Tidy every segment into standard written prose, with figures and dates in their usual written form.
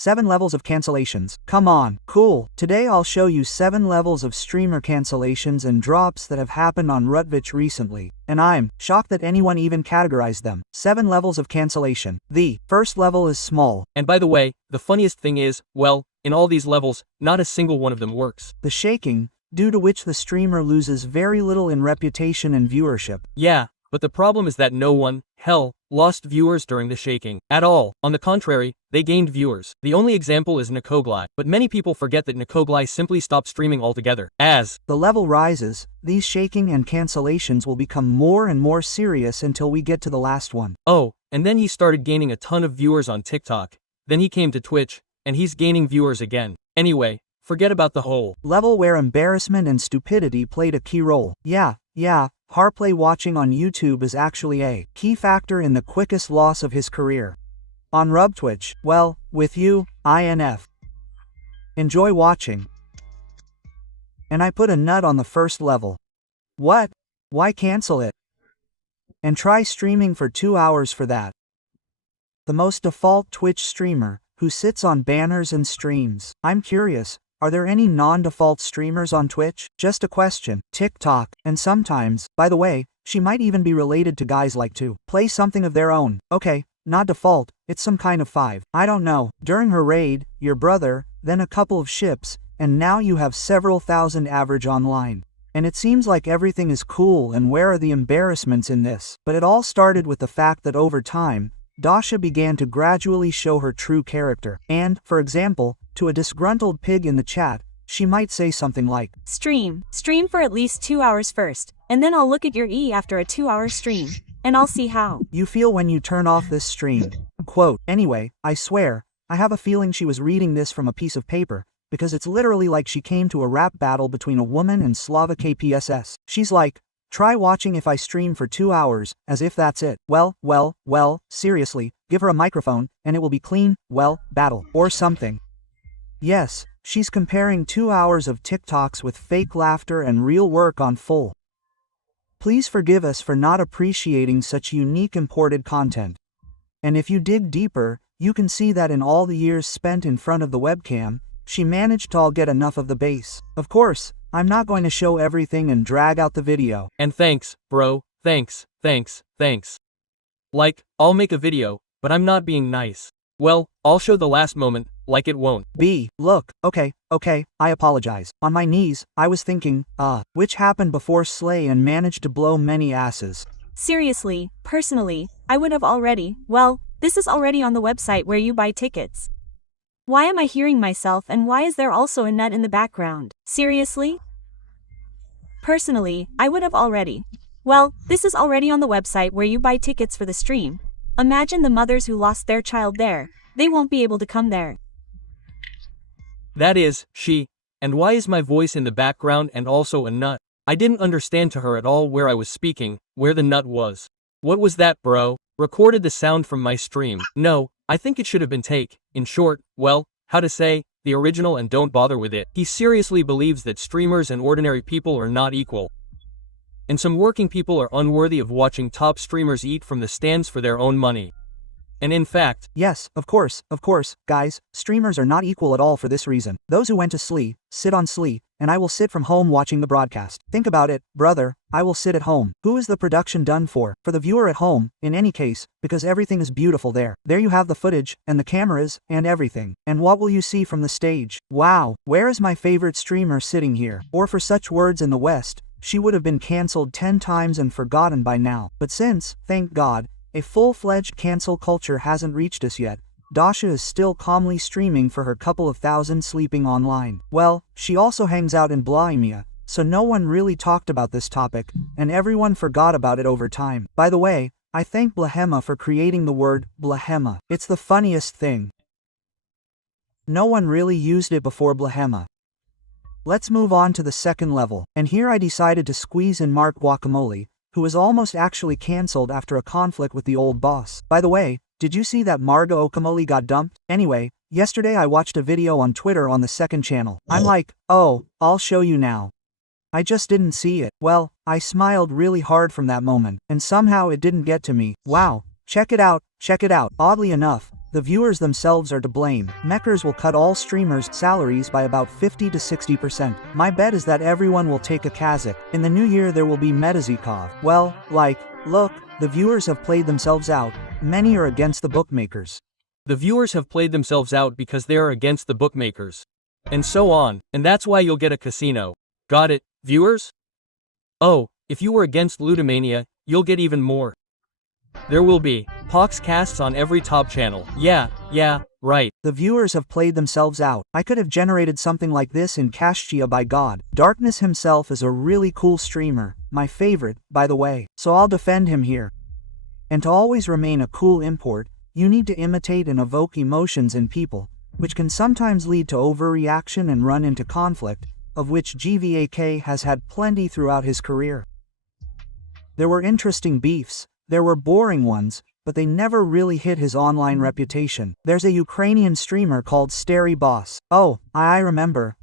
7 levels of cancellations. Come on, cool. Today I'll show you 7 levels of streamer cancellations and drops that have happened on ТВИЧЕ recently. And I'm shocked that anyone even categorized them. 7 levels of cancellation. The first level is small. And by the way, the funniest thing is, well, in all these levels, not a single one of them works. The shaking, due to which the streamer loses very little in reputation and viewership. Yeah, but the problem is that no one, hell, lost viewers during the shaking. At all. On the contrary, they gained viewers. The only example is Nkoglai, but many people forget that Nkoglai simply stopped streaming altogether. As the level rises, these shaking and cancellations will become more and more serious until we get to the last one. Oh, and then he started gaining a ton of viewers on TikTok. Then he came to Twitch, and he's gaining viewers again. Anyway, forget about the whole level where embarrassment and stupidity played a key role. Yeah, Harplay watching on YouTube is actually a key factor in the quickest loss of his career. On ТВИЧЕ, well, with you, INF. Enjoy watching. And I put a nut on the first level. What? Why cancel it? And try streaming for 2 hours for that. The most default Twitch streamer, who sits on banners and streams. I'm curious, are there any non-default streamers on Twitch? Just a question. TikTok, and sometimes, by the way, she might even be related to guys like to play something of their own. Okay, not default, it's some kind of 5. I don't know. During her raid, your brother, then a couple of ships, and now you have several thousand average online. And it seems like everything is cool, and where are the embarrassments in this? But it all started with the fact that over time, Dasha began to gradually show her true character. And, for example, to a disgruntled pig in the chat, she might say something like, Stream for at least 2 hours first, and then I'll look at your E after a 2-hour stream, and I'll see how you feel when you turn off this stream. Quote, anyway, I swear, I have a feeling she was reading this from a piece of paper, because it's literally like she came to a rap battle between a woman and Slava KPSS. She's like, try watching if I stream for 2 hours, as if that's it. Well, seriously, give her a microphone, and it will be clean, battle, or something. Yes, she's comparing 2 hours of TikToks with fake laughter and real work on full. Please forgive us for not appreciating such unique imported content. And if you dig deeper, you can see that in all the years spent in front of the webcam, she managed to all get enough of the base. Of course, I'm not going to show everything and drag out the video. And thanks, bro, thanks. Like, I'll make a video, but I'm not being nice. Well, I'll show the last moment, like it won't be. Look, okay, I apologize. On my knees, I was thinking, which happened before Slay and managed to blow many asses. Seriously, personally, I would have already, this is already on the website where you buy tickets. Why am I hearing myself, and why is there also a nut in the background? Seriously? Personally, I would have already. This is already on the website where you buy tickets for the stream. Imagine the mothers who lost their child there. They won't be able to come there. That is, she. And why is my voice in the background and also a nut? I didn't understand to her at all where I was speaking, where the nut was. What was that, bro? Recorded the sound from my stream. No, I think it should have been take. In short, how to say, the original, and don't bother with it. He seriously believes that streamers and ordinary people are not equal. And some working people are unworthy of watching top streamers eat from the stands for their own money. And in fact, yes, of course, guys, streamers are not equal at all for this reason. Those who went to SLE, sit on SLE, and I will sit from home watching the broadcast. Think about it, brother, I will sit at home. Who is the production done for? For the viewer at home, in any case, because everything is beautiful there. There you have the footage, and the cameras, and everything. And what will you see from the stage? Wow, where is my favorite streamer sitting here? Or for such words in the West, she would have been cancelled 10 times and forgotten by now. But since, thank God, a full-fledged cancel culture hasn't reached us yet, Dasha is still calmly streaming for her couple of thousand sleeping online. Well, she also hangs out in Bohemia, so no one really talked about this topic, and everyone forgot about it over time. By the way, I thank Bohemia for creating the word Bohemia. It's the funniest thing. No one really used it before Bohemia. Let's move on to the second level, and here I decided to squeeze in Mark Guacamole, who was almost actually cancelled after a conflict with the old boss. By the way, did you see that Marga Okamole got dumped? Anyway, yesterday I watched a video on Twitter on the second channel. I'm like, oh, I'll show you now. I just didn't see it. Well, I smiled really hard from that moment, and somehow it didn't get to me. Wow, check it out. Oddly enough, the viewers themselves are to blame. Mechers will cut all streamers' salaries by about 50 to 60%. My bet is that everyone will take a Kazakh. In the new year there will be Metazikov. Well, look, the viewers have played themselves out. Many are against the bookmakers. The viewers have played themselves out because they are against the bookmakers. And so on, and that's why you'll get a casino. Got it, viewers? Oh, if you were against Ludomania, you'll get even more. There will be Pox casts on every top channel. Yeah, right. The viewers have played themselves out. I could have generated something like this in Kashchia by God. Darkness himself is a really cool streamer, my favorite, by the way, so I'll defend him here. And to always remain a cool import, you need to imitate and evoke emotions in people, which can sometimes lead to overreaction and run into conflict, of which GVAK has had plenty throughout his career. There were interesting beefs. There were boring ones, but they never really hit his online reputation. There's a Ukrainian streamer called Stary Boss. Oh, I remember.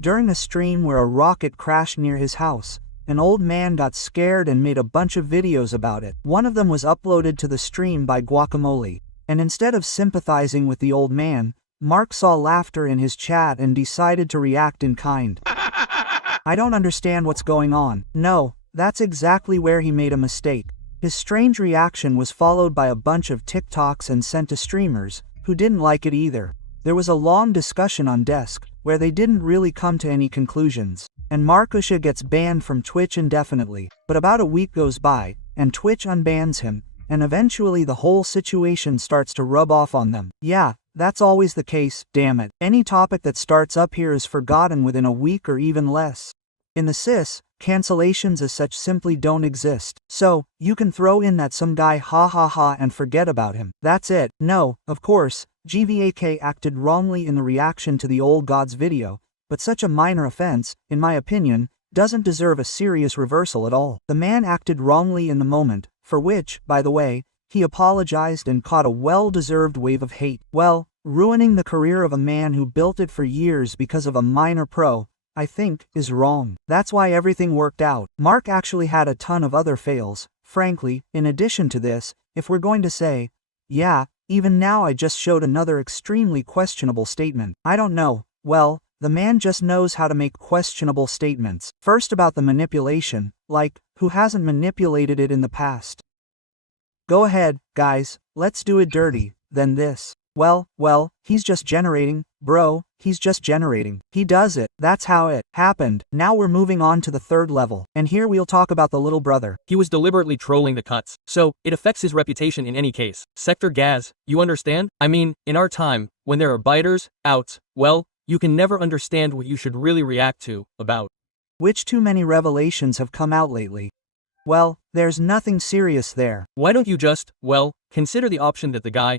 During a stream where a rocket crashed near his house, an old man got scared and made a bunch of videos about it. One of them was uploaded to the stream by Guacamole, and instead of sympathizing with the old man, Mark saw laughter in his chat and decided to react in kind. I don't understand what's going on. No, that's exactly where he made a mistake. His strange reaction was followed by a bunch of TikToks and sent to streamers, who didn't like it either. There was a long discussion on Desk, where they didn't really come to any conclusions, and Markusha gets banned from Twitch indefinitely. But about a week goes by, and Twitch unbans him, and eventually the whole situation starts to rub off on them. Yeah, that's always the case, damn it. Any topic that starts up here is forgotten within a week or even less. In the CIS, cancellations as such simply don't exist. So, you can throw in that some guy ha and forget about him. That's it. No, of course, GVAK acted wrongly in the reaction to the Old Gods video, but such a minor offense, in my opinion, doesn't deserve a serious reversal at all. The man acted wrongly in the moment, for which, by the way, he apologized and caught a well-deserved wave of hate. Well, ruining the career of a man who built it for years because of a minor pro, I think, is wrong. That's why everything worked out. Mark actually had a ton of other fails, frankly. In addition to this, if we're going to say, yeah, even now I just showed another extremely questionable statement. I don't know, well, the man just knows how to make questionable statements. First about the manipulation, who hasn't manipulated it in the past? Go ahead, guys, let's do it dirty. Then this. Well, he's just generating, bro, he's just generating. He does it, that's how it happened. Now we're moving on to the third level, and here we'll talk about the little brother. He was deliberately trolling the cuts, so it affects his reputation in any case. Sector Gaz, you understand? I mean, in our time, when there are biters, outs, well, you can never understand what you should really react to, about. Which too many revelations have come out lately. Well, there's nothing serious there. Why don't you just, consider the option that the guy,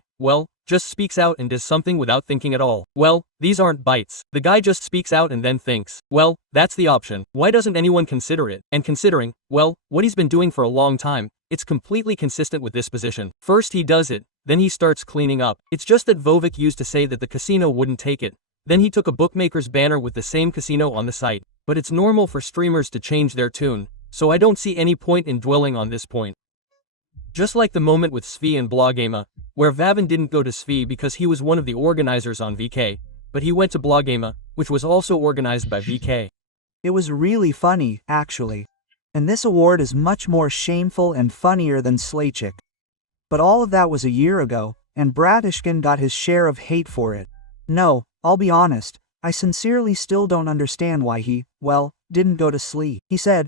just speaks out and does something without thinking at all? Well, these aren't bites. The guy just speaks out and then thinks. Well, that's the option. Why doesn't anyone consider it? And considering, what he's been doing for a long time, it's completely consistent with this position. First he does it, then he starts cleaning up. It's just that Vovik used to say that the casino wouldn't take it. Then he took a bookmaker's banner with the same casino on the site. But it's normal for streamers to change their tune, so I don't see any point in dwelling on this point. Just like the moment with Svi and Blogema, where Vavin didn't go to Svi because he was one of the organizers on VK, but he went to Blogema, which was also organized by VK. It was really funny, actually. And this award is much more shameful and funnier than Slaychick. But all of that was a year ago, and Bratishkin got his share of hate for it. No, I'll be honest, I sincerely still don't understand why he, didn't go to Slee. He said,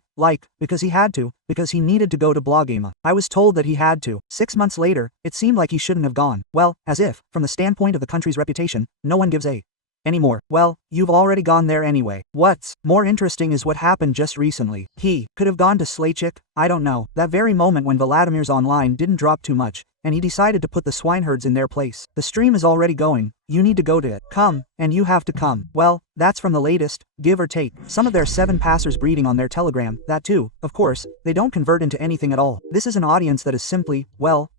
because he had to, because he needed to go to Blogema. I was told that he had to. 6 months later, it seemed like he shouldn't have gone. Well, as if, from the standpoint of the country's reputation, no one gives a anymore. Well, you've already gone there anyway. What's more interesting is what happened just recently. He could have gone to Slaychick, I don't know. That very moment when Vladimir's online didn't drop too much, and he decided to put the swineherds in their place. The stream is already going, you need to go to it. Come, and you have to come. Well, that's from the latest, give or take. Some of their 7 passers breeding on their telegram, that too, of course, they don't convert into anything at all. This is an audience that is simply,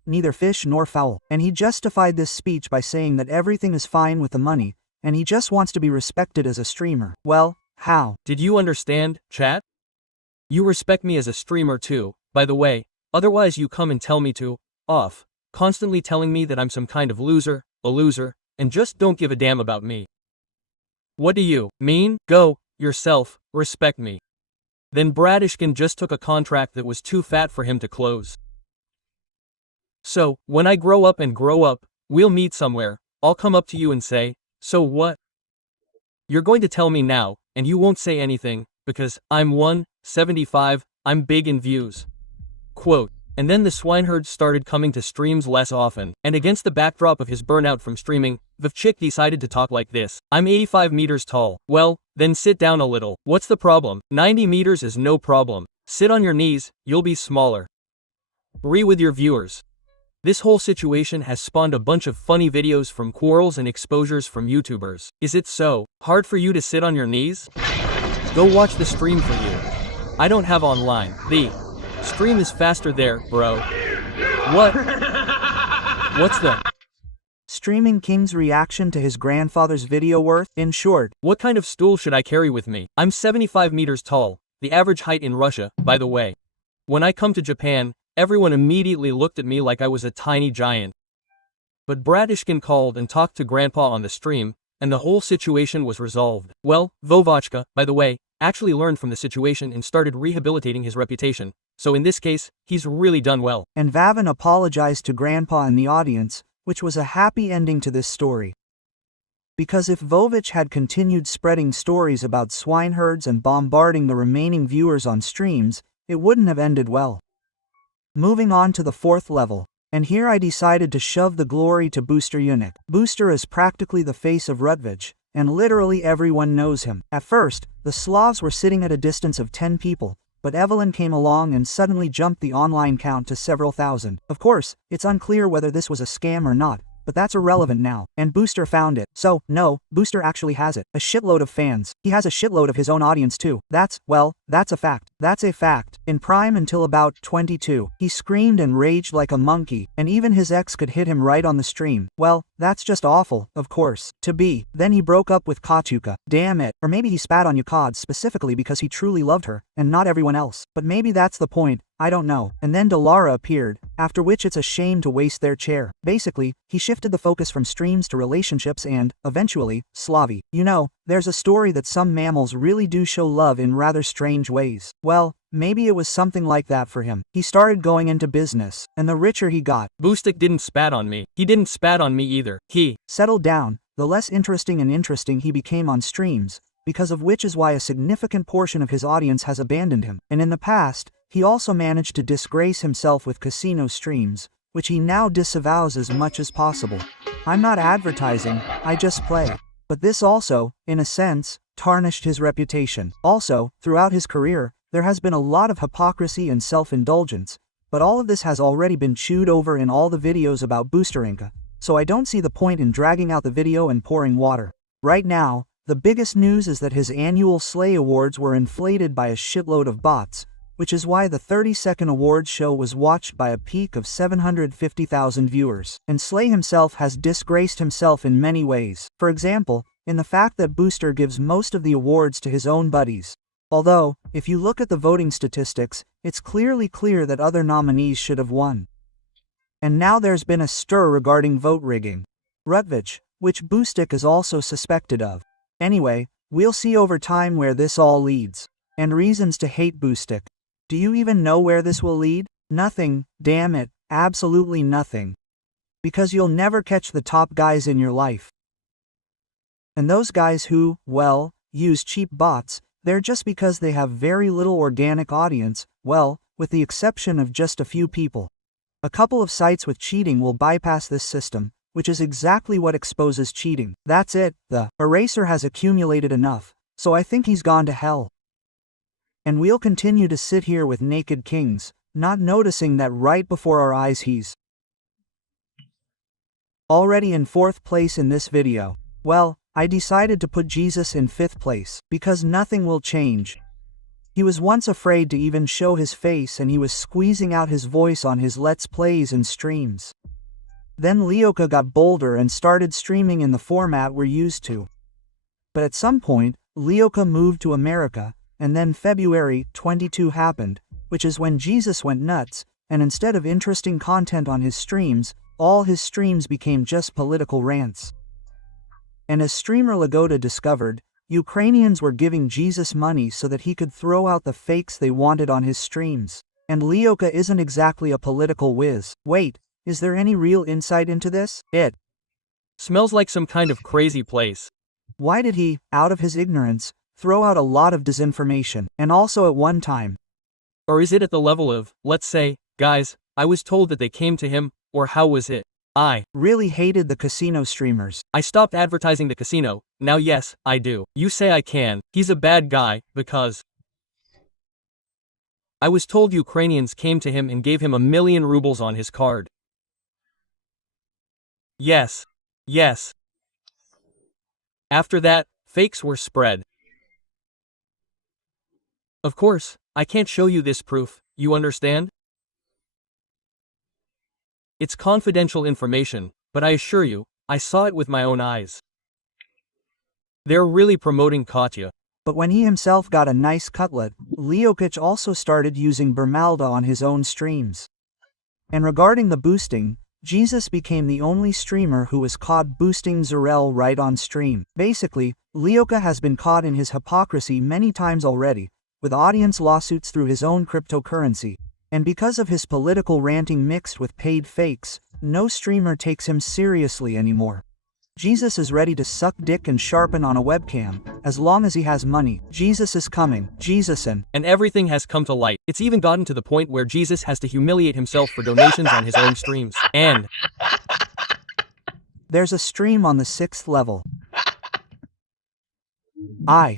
neither fish nor fowl. And he justified this speech by saying that everything is fine with the money, and he just wants to be respected as a streamer. Well, how? Did you understand, chat? You respect me as a streamer too, by the way, otherwise you come and tell me to, off. constantly telling me that I'm some kind of loser, a loser, and just don't give a damn about me. What do you mean? Go yourself, respect me. Then Bratishkin just took a contract that was too fat for him to close. So, when I grow up, we'll meet somewhere, I'll come up to you and say, so what? You're going to tell me now, and you won't say anything, because I'm 175, I'm big in views. Quote. And then the swineherd started coming to streams less often, and against the backdrop of his burnout from streaming, the chick decided to talk like this. I'm 85 meters tall. Well, then sit down a little. What's the problem? 90 meters is no problem. Sit on your knees, you'll be smaller. Agree with your viewers. This whole situation has spawned a bunch of funny videos from quarrels and exposures from YouTubers. Is it so hard for you to sit on your knees? Go watch the stream for you. I don't have online. The stream is faster there, bro. What? What's the Streaming King's reaction to his grandfather's video worth? In short, what kind of stool should I carry with me? I'm 75 meters tall, the average height in Russia, by the way. When I come to Japan, everyone immediately looked at me like I was a tiny giant. But Bratishkin called and talked to Grandpa on the stream, and the whole situation was resolved. Well, Vovochka, by the way, actually learned from the situation and started rehabilitating his reputation, so in this case, he's really done well. And Vavin apologized to Grandpa in the audience, which was a happy ending to this story. Because if Vovich had continued spreading stories about swineherds and bombarding the remaining viewers on streams, it wouldn't have ended well. Moving on to the 4th level. And here I decided to shove the glory to Booster Eunuch. Booster is practically the face of Rutvich, and literally everyone knows him. At first, the Slavs were sitting at a distance of 10 people, but Evelyn came along and suddenly jumped the online count to several thousand. Of course, it's unclear whether this was a scam or not, but that's irrelevant now, and Booster found it. So, no, Booster actually has it. A shitload of fans. He has a shitload of his own audience too. That's a fact. That's a fact. In Prime until about 22, he screamed and raged like a monkey, and even his ex could hit him right on the stream. Well, that's just awful, of course. To be. Then he broke up with Katyuka. Damn it. Or maybe he spat on Yukad specifically because he truly loved her, and not everyone else. But maybe that's the point. I don't know. And then Delara appeared, after which it's a shame to waste their chair. Basically, he shifted the focus from streams to relationships and, eventually, Slavi. You know, there's a story that some mammals really do show love in rather strange ways. Well, maybe it was something like that for him. He started going into business, and the richer he got. Boostik didn't spat on me. He didn't spat on me either. He settled down, the less interesting he became on streams, because of which is why a significant portion of his audience has abandoned him. And in the past, he also managed to disgrace himself with casino streams, which he now disavows as much as possible. I'm not advertising, I just play. But this also, in a sense, tarnished his reputation. Also, throughout his career, there has been a lot of hypocrisy and self-indulgence, but all of this has already been chewed over in all the videos about Boosterinka, so I don't see the point in dragging out the video and pouring water. Right now, the biggest news is that his annual Slay Awards were inflated by a shitload of bots, which is why the 30-second awards show was watched by a peak of 750,000 viewers. And Slay himself has disgraced himself in many ways. For example, in the fact that Booster gives most of the awards to his own buddies. Although, if you look at the voting statistics, it's clearly clear that other nominees should have won. And now there's been a stir regarding vote rigging. Rutvich, which Boostik is also suspected of. Anyway, we'll see over time where this all leads. And reasons to hate Boostik. Do you even know where this will lead? Nothing, damn it, absolutely nothing. Because you'll never catch the top guys in your life. And those guys who, well, use cheap bots, they're just because they have very little organic audience, well, with the exception of just a few people. A couple of sites with cheating will bypass this system, which is exactly what exposes cheating. That's it, the eraser has accumulated enough, so I think he's gone to hell. And we'll continue to sit here with naked kings, not noticing that right before our eyes he's already in 4th place in this video. Well, I decided to put Jesus in 5th place, because nothing will change. He was once afraid to even show his face and he was squeezing out his voice on his Let's Plays and streams. Then Leoka got bolder and started streaming in the format we're used to. But at some point, Leoka moved to America, and then February 22 happened, which is when Jesus went nuts, and instead of interesting content on his streams, all his streams became just political rants. And as streamer Lagoda discovered, Ukrainians were giving Jesus money so that he could throw out the fakes they wanted on his streams. And Lyoka isn't exactly a political whiz. Wait, is there any real insight into this? It smells like some kind of crazy place. Why did he, out of his ignorance, throw out a lot of disinformation, and also at one time? Or is it at the level of, let's say, guys, I was told that they came to him, or how was it? I really hated the casino streamers. I stopped advertising the casino, now yes, I do. You say I can, he's a bad guy, because I was told Ukrainians came to him and gave him 1,000,000 rubles on his card. Yes. Yes. After that, fakes were spread. Of course, I can't show you this proof, you understand? It's confidential information, but I assure you, I saw it with my own eyes. They're really promoting Katya. But when he himself got a nice cutlet, Lyokic also started using Bermalda on his own streams. And regarding the boosting, Jesus became the only streamer who was caught boosting Zarel right on stream. Basically, Lyoka has been caught in his hypocrisy many times already, with audience lawsuits through his own cryptocurrency. And because of his political ranting mixed with paid fakes, no streamer takes him seriously anymore. Jesus is ready to suck dick and sharpen on a webcam, as long as he has money. Jesus is coming. Jesus and everything has come to light. It's even gotten to the point where Jesus has to humiliate himself for donations on his own streams. And there's a stream on the 6th level. I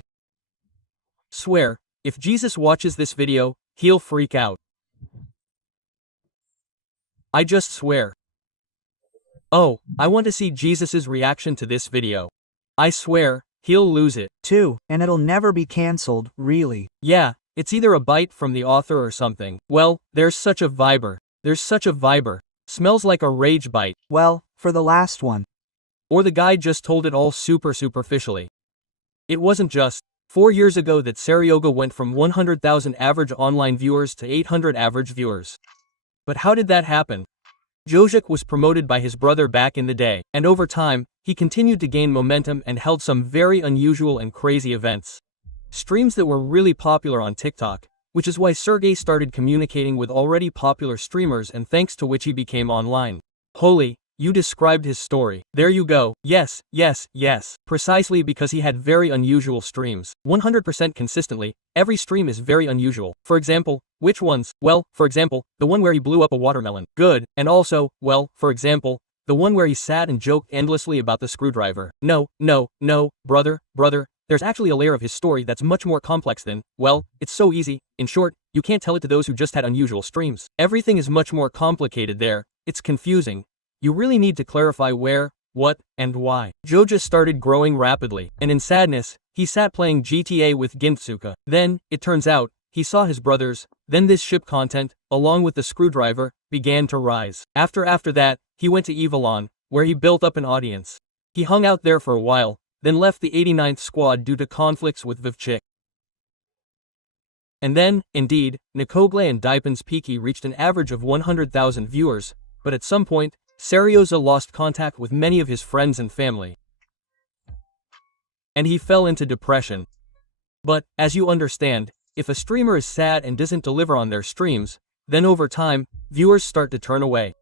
swear, if Jesus watches this video, he'll freak out. I just swear. Oh, I want to see Jesus's reaction to this video. I swear, he'll lose it. Too, and it'll never be cancelled, really. Yeah, it's either a bite from the author or something. Well, there's such a viber. Smells like a rage bite. Well, for the last one. Or the guy just told it all super superficially. It wasn't just 4 years ago that Seryoga went from 100,000 average online viewers to 800 average viewers. But how did that happen? Jojik was promoted by his brother back in the day, and over time, he continued to gain momentum and held some very unusual and crazy events. Streams that were really popular on TikTok, which is why Sergey started communicating with already popular streamers and thanks to which he became online. Holy, you described his story. There you go. Yes. Precisely because he had very unusual streams. 100% consistently, every stream is very unusual. For example, which ones? Well, for example, the one where he blew up a watermelon. Good. And also, well, for example, the one where he sat and joked endlessly about the screwdriver. No, brother, there's actually a layer of his story that's much more complex than, well, it's so easy. In short, you can't tell it to those who just had unusual streams. Everything is much more complicated there. It's confusing. You really need to clarify where, what, and why. Joja started growing rapidly, and in sadness, he sat playing GTA with Gintsuka. Then, it turns out, he saw his brothers, then this ship content, along with the screwdriver, began to rise. After that, he went to Evalon, where he built up an audience. He hung out there for a while, then left the 89th squad due to conflicts with Vivchik. And then, indeed, Nikogle and Dipin's Peaky reached an average of 100,000 viewers, but at some point, Seryoza lost contact with many of his friends and family. And he fell into depression. But, as you understand, if a streamer is sad and doesn't deliver on their streams, then over time, viewers start to turn away.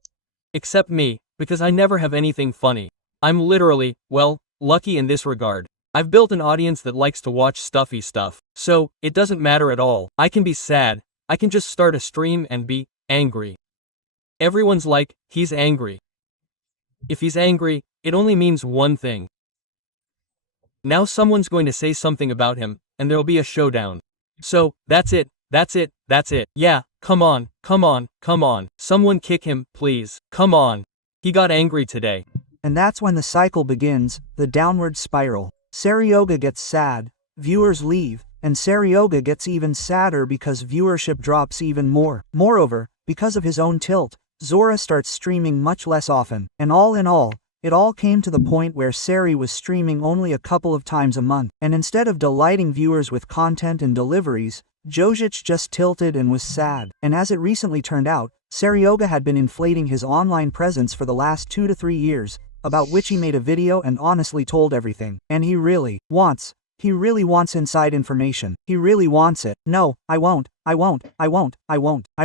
Except me, because I never have anything funny. I'm literally, well, lucky in this regard. I've built an audience that likes to watch stuffy stuff. So, it doesn't matter at all. I can be sad, I can just start a stream and be angry. Everyone's like, he's angry. If he's angry, it only means one thing. Now someone's going to say something about him, and there'll be a showdown. So, that's it. Yeah, come on. Someone kick him, please. Come on. He got angry today. And that's when the cycle begins, the downward spiral. Seryoga gets sad, viewers leave, and Seryoga gets even sadder because viewership drops even more. Moreover, because of his own tilt, Zora starts streaming much less often, and all in all, it all came to the point where Seri was streaming only a couple of times a month, and instead of delighting viewers with content and deliveries, Jojic just tilted and was sad. And as it recently turned out, Seryoga had been inflating his online presence for the last 2 to 3 years, about which he made a video and honestly told everything. And he really wants inside information. He really wants it. No, I won't. I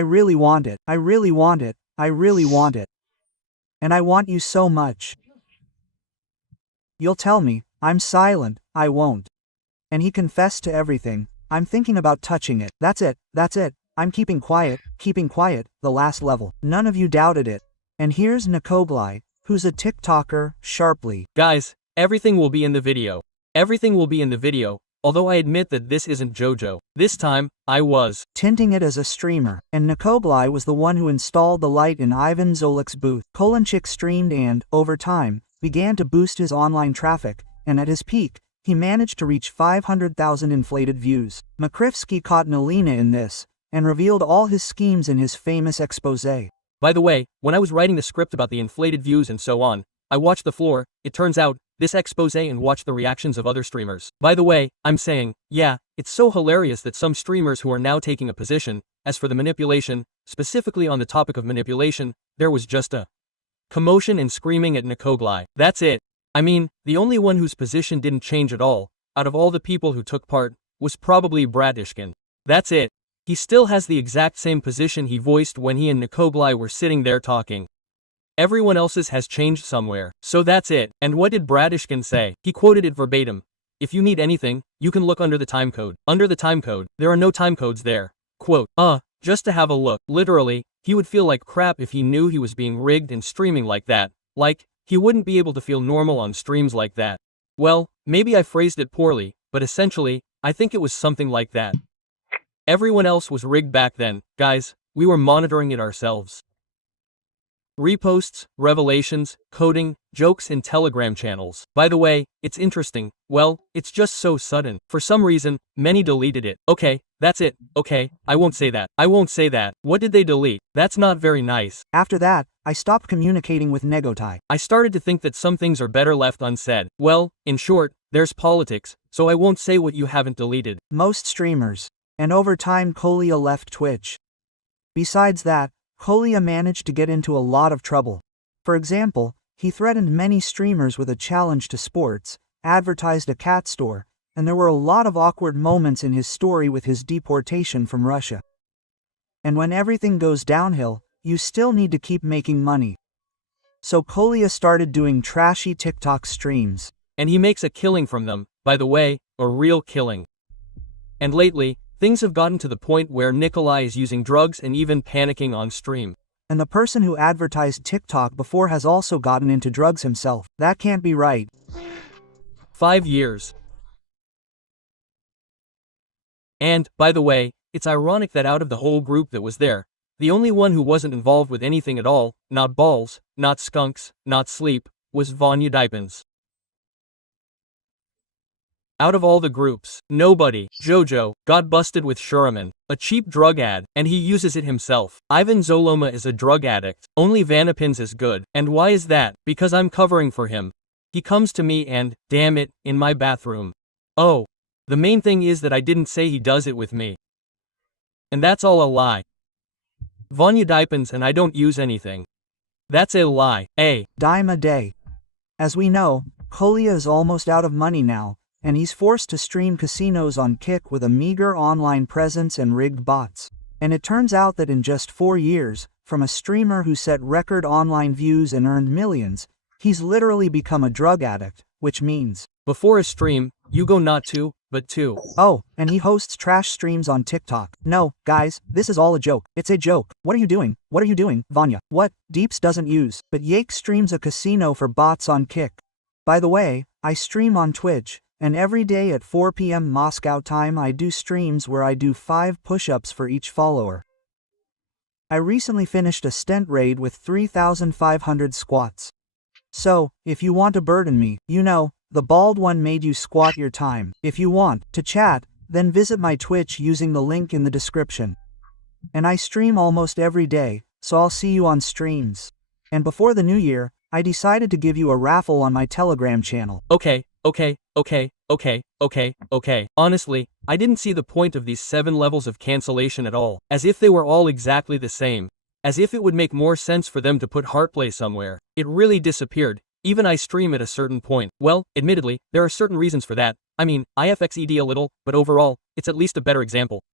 really want it. I really want it. And I want you so much. You'll tell me, I'm silent, I won't. And he confessed to everything. I'm thinking about touching it. That's it. I'm keeping quiet, the last level. None of you doubted it. And here's Nikoglai, who's a TikToker, sharply. Guys, everything will be in the video. Although I admit that this isn't JoJo. This time, I was tinting it as a streamer. And Nikoglai was the one who installed the light in Ivan Zolik's booth. Kolanchik streamed and, over time, began to boost his online traffic, and at his peak, he managed to reach 500,000 inflated views. Makrivsky caught Nalina in this, and revealed all his schemes in his famous exposé. By the way, when I was writing the script about the inflated views and so on, I watched the floor, it turns out, this exposé and watched the reactions of other streamers. By the way, I'm saying, yeah, it's so hilarious that some streamers who are now taking a position. As for the manipulation, specifically on the topic of manipulation, there was just a commotion and screaming at Nikoglai. That's it. I mean, the only one whose position didn't change at all, out of all the people who took part, was probably Bratishkin. That's it. He still has the exact same position he voiced when he and Nikoglai were sitting there talking. Everyone else's has changed somewhere. So that's it. And what did Bratishkin say? He quoted it verbatim. If you need anything, you can look under the timecode. Under the timecode, there are no timecodes there. Quote, just to have a look. Literally, he would feel like crap if he knew he was being rigged and streaming like that. Like, he wouldn't be able to feel normal on streams like that. Well, maybe I phrased it poorly, but essentially, I think it was something like that. Everyone else was rigged back then, guys, we were monitoring it ourselves. Reposts, revelations, coding, jokes in Telegram channels. By the way, it's interesting, well, it's just so sudden. For some reason, many deleted it. Okay, that's it. Okay, I won't say that. What did they delete? That's not very nice. After that, I stopped communicating with Negotai. I started to think that some things are better left unsaid. Well, in short, there's politics, so I won't say what you haven't deleted. Most streamers. And over time Kolia left Twitch. Besides that, Kolia managed to get into a lot of trouble. For example, he threatened many streamers with a challenge to sports, advertised a cat store, and there were a lot of awkward moments in his story with his deportation from Russia. And when everything goes downhill, you still need to keep making money. So Kolia started doing trashy TikTok streams. And he makes a killing from them, by the way, a real killing. And lately, things have gotten to the point where Nikolai is using drugs and even panicking on stream. And the person who advertised TikTok before has also gotten into drugs himself. That can't be right. 5 years. And, by the way, it's ironic that out of the whole group that was there, the only one who wasn't involved with anything at all, not balls, not skunks, not sleep, was Vanya Dipens. Out of all the groups, nobody, JoJo, got busted with Shuraman, a cheap drug ad, and he uses it himself. Ivan Zoloma is a drug addict, only Vanapins is good. And why is that? Because I'm covering for him. He comes to me and, damn it, in my bathroom. Oh. The main thing is that I didn't say he does it with me. And that's all a lie. Vanya Dipens and I don't use anything. That's a lie, Dime a day. As we know, Kolia is almost out of money now, and he's forced to stream casinos on Kick with a meager online presence and rigged bots. And it turns out that in just 4 years, from a streamer who set record online views and earned millions, he's literally become a drug addict, which means, before a stream, you go not to, but to. Oh, and he hosts trash streams on TikTok. No, guys, this is all a joke. It's a joke. What are you doing? What are you doing, Vanya? What? Deeps doesn't use. But Yake streams a casino for bots on Kick. By the way, I stream on Twitch. And every day at 4 p.m. Moscow time I do streams where I do 5 push-ups for each follower. I recently finished a stent raid with 3,500 squats. So, if you want to burden me, you know, the bald one made you squat your time. If you want to chat, then visit my Twitch using the link in the description. And I stream almost every day, so I'll see you on streams. And before the new year, I decided to give you a raffle on my Telegram channel. Okay, Okay. Honestly, I didn't see the point of these 7 levels of cancellation at all, as if they were all exactly the same. As if it would make more sense for them to put heartplay somewhere. It really disappeared. Even I stream at a certain point. Well, admittedly, there are certain reasons for that. I mean, I FXED a little, but overall, it's at least a better example.